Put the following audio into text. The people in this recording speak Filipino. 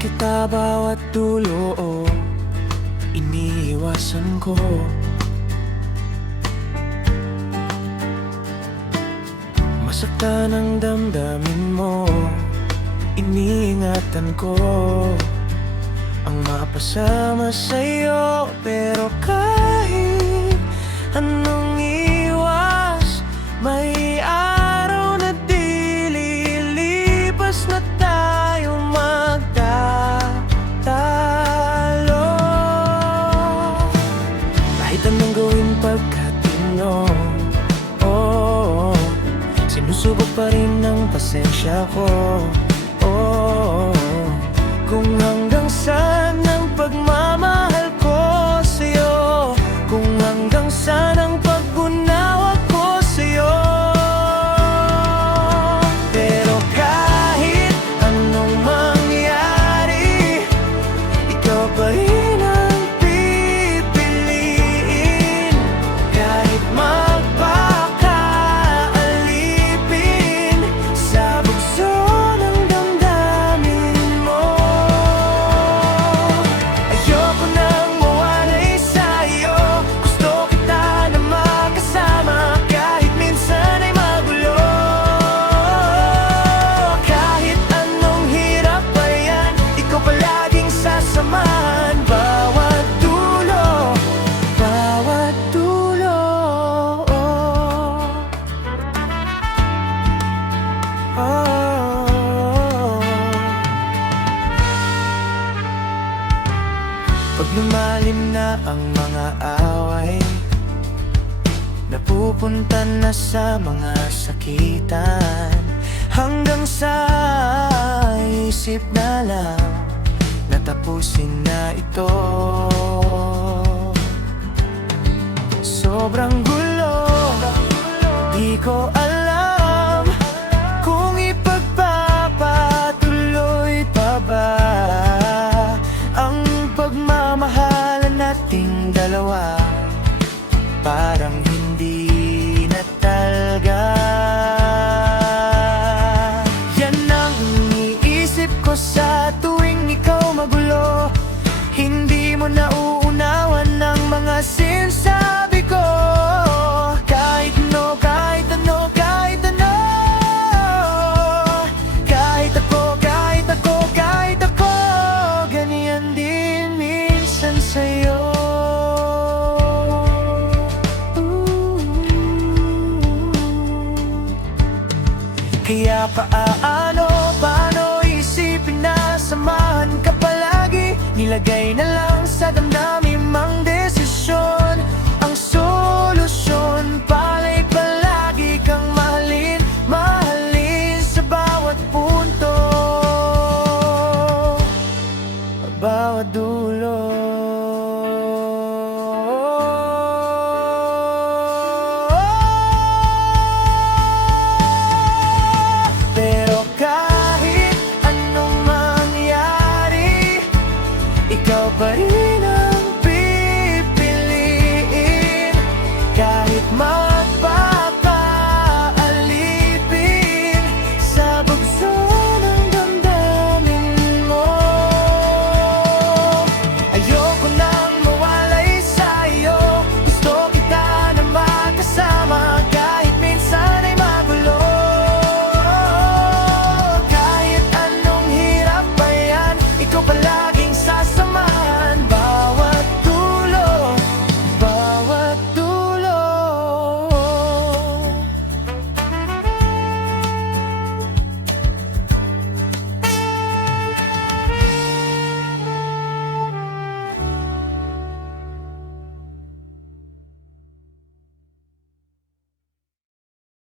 kita bawat dulo, iniiwasan ko. Masaktan ang damdamin mo, iniingatan ko ang mapasama sa'yo. Pero kahit anong iwas, may araw na di lilipas na tayo magtatalo. Kahit anong gawin pagkatino, sinusubok pa rin ang pasensya ko. Kung hanggang saan ang pagmamahal ko sa'yo, kung hanggang saan ang pag-unawa ko sa'yo. Pero kahit anong mangyari, ikaw pa rin ang pipiliin. Kahit pag lumalim na ang mga away, napupunta na sa mga sakitan, hanggang sa isip na lang natapusin na ito. Sobrang gulo, di ko alam kung ipagpapatuloy pa ba ang pagmamahalan nating dalawa. Parang hindi na talaga. Yan ang iniisip ko sa tuwing ikaw magulo. Hindi mo nauunawan ng mga sinasabi ko. Kahit ano, kahit ano, kahit ano, kahit ako, kahit ako, kahit ako, ganyan din minsan sa'yo. Kaya paano isipin na samahan ka palagi, nilagay na lang sa damdamin